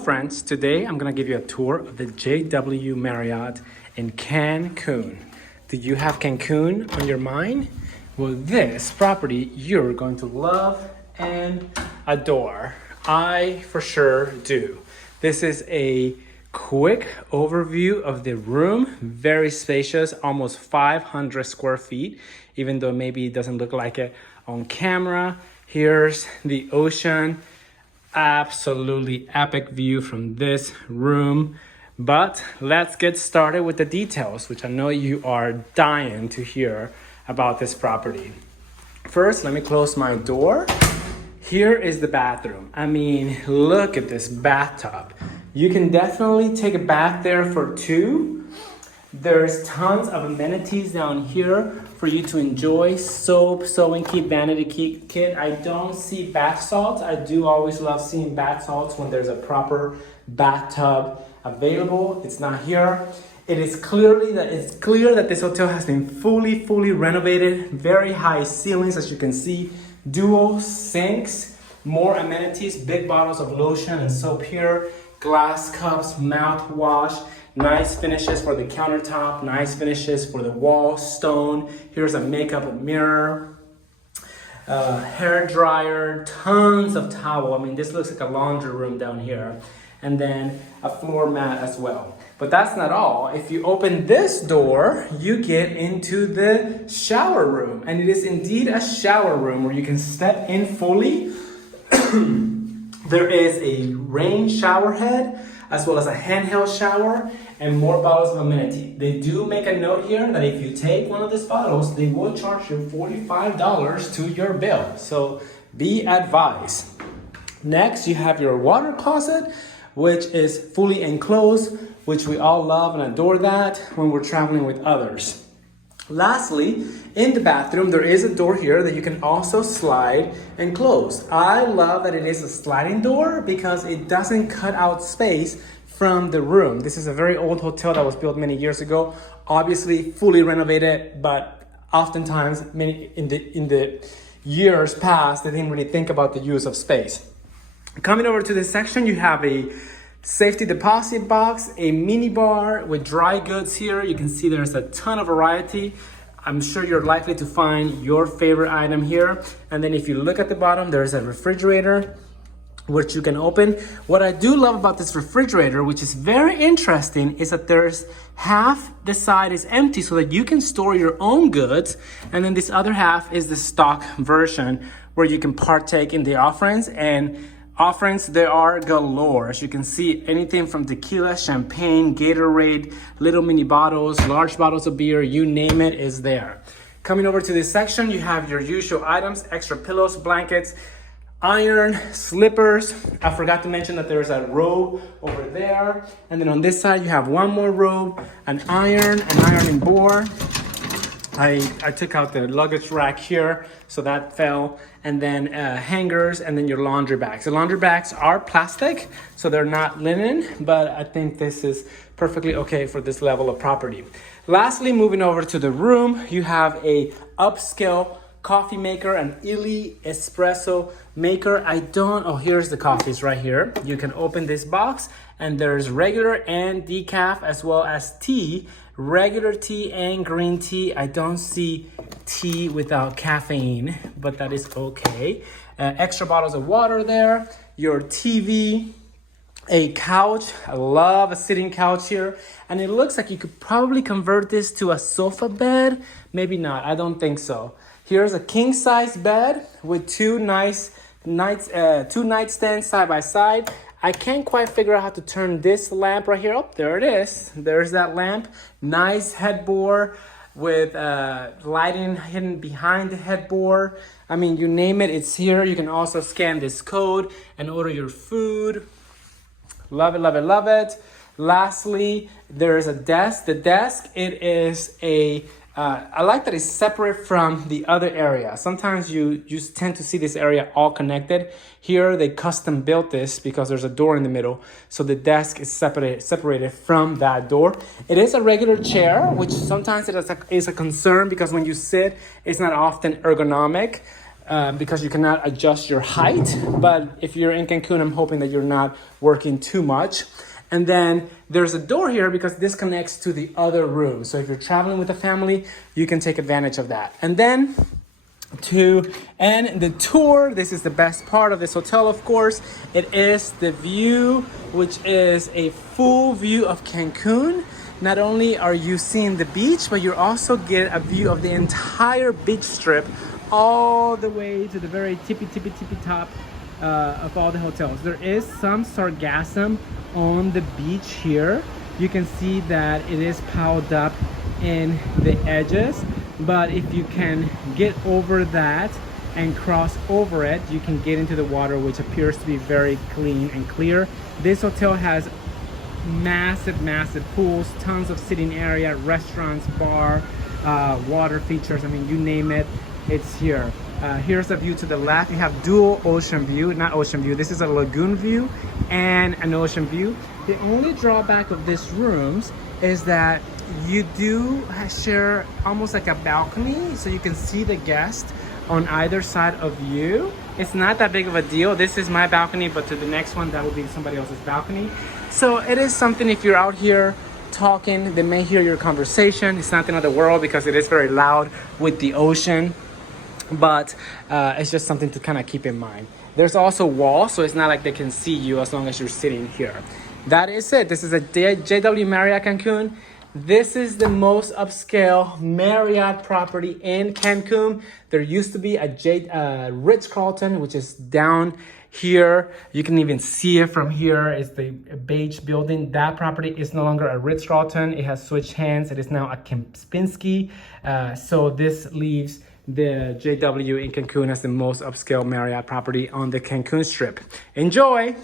friends, today I'm gonna give you a tour of the JW Marriott in Cancun. Do you have Cancun on your mind? Well, this property you're going to love and adore. I for sure do. This is a quick overview of the room. Very spacious, almost 500 square feet, even though maybe it doesn't look like it on camera. Here's the ocean. Absolutely epic view from this room. But let's get started with the details, which I know you are dying to hear about this property. First, let me close my door. Here is the bathroom. I mean, look at this bathtub. You can definitely take a bath there for two. There's tons of amenities down here for you to enjoy. Soap, sewing kit, vanity kit. I don't see bath salts. I do always love seeing bath salts when there's a proper bathtub available. It's not here. It's clear that this hotel has been fully renovated. Very high ceilings, as you can see. Dual sinks, more amenities, big bottles of lotion and soap here. Glass cups, mouthwash. Nice finishes for the countertop, nice finishes for the wall, stone. Here's a makeup mirror, hair dryer, tons of towel. I mean, this looks like a laundry room down here. And then a floor mat as well. But that's not all. If you open this door, you get into the shower room. And it is indeed a shower room where you can step in fully. There is a rain shower head, as well as a handheld shower and more bottles of amenity. They do make a note here that if you take one of these bottles, they will charge you $45 to your bill. So be advised. Next, you have your water closet, which is fully enclosed, which we all love and adore that when we're traveling with others. Lastly, in the bathroom, there is a door here that you can also slide and close. I love that it is a sliding door because it doesn't cut out space from the room. This is a very old hotel that was built many years ago, obviously fully renovated, but oftentimes in the years past, they didn't really think about the use of space. Coming over to this section, you have a safety deposit box, a mini bar with dry goods here. You can see there's a ton of variety. I'm sure you're likely to find your favorite item here. And then if you look at the bottom, there's a refrigerator, which you can open. What I do love about this refrigerator, which is very interesting, is that there's half the side is empty so that you can store your own goods. And then this other half is the stock version where you can partake in the offerings. And offerings, there are galore. As you can see, anything from tequila, champagne, Gatorade, little mini bottles, large bottles of beer, you name it is there. Coming over to this section, you have your usual items, extra pillows, blankets, iron, slippers. I forgot to mention that there's a robe over there. And then on this side, you have one more robe, an ironing board. I took out the luggage rack here, so that fell, and then hangers, and then your laundry bags. The laundry bags are plastic, so they're not linen, but I think this is perfectly okay for this level of property. Lastly, moving over to the room, you have a upscale coffee maker, an Illy espresso maker. Here's the coffees right here. You can open this box, and there's regular and decaf, as well as tea, regular tea and green tea. I don't see tea without caffeine, but that is okay. Extra bottles of water there, your TV, a couch. I love a sitting couch here. And it looks like you could probably convert this to a sofa bed. Maybe not, I don't think so. Here's a king size bed with two nightstands side by side. I can't quite figure out how to turn this lamp right here. Oh, there it is. There's that lamp. Nice headboard with lighting hidden behind the headboard. I mean, you name it, it's here. You can also scan this code and order your food. Love it, love it, love it. Lastly, there is a desk. The desk, it is I like that it's separate from the other area. Sometimes you tend to see this area all connected. Here they custom built this because there's a door in the middle. So the desk is separated from that door. It is a regular chair, which sometimes it is a concern because when you sit, it's not often ergonomic. because you cannot adjust your height. But if you're in Cancun, I'm hoping that you're not working too much. And then there's a door here because this connects to the other room. So if you're traveling with a family, you can take advantage of that. And then to end the tour, this is the best part of this hotel, of course. It is the view, which is a full view of Cancun. Not only are you seeing the beach, but you also get a view of the entire beach strip all the way to the very tippy top of all the hotels. There is some sargassum on the beach here. You can see that it is piled up in the edges, but if you can get over that and cross over it, you can get into the water, which appears to be very clean and clear. This hotel has massive pools, tons of sitting area, restaurants, bar, water features. I mean, you name it, it's here. Here's a view to the left. You have dual ocean view, not ocean view. This is a lagoon view and an ocean view. The only drawback of these rooms is that you do share almost like a balcony, so you can see the guest on either side of you. It's not that big of a deal. This is my balcony, but to the next one, that will be somebody else's balcony. So it is something, if you're out here talking, they may hear your conversation. It's not the end of the world because it is very loud with the ocean, but it's just something to kind of keep in mind. There's also walls, so it's not like they can see you as long as you're sitting here. That is it. This is a JW Marriott Cancun. This is the most upscale Marriott property in Cancun. There used to be a Ritz-Carlton, which is down here. You can even see it from here. It's the beige building. That property is no longer a Ritz-Carlton. It has switched hands. It is now a Kempinski. So this leaves the JW in Cancun as the most upscale Marriott property on the Cancun Strip. Enjoy!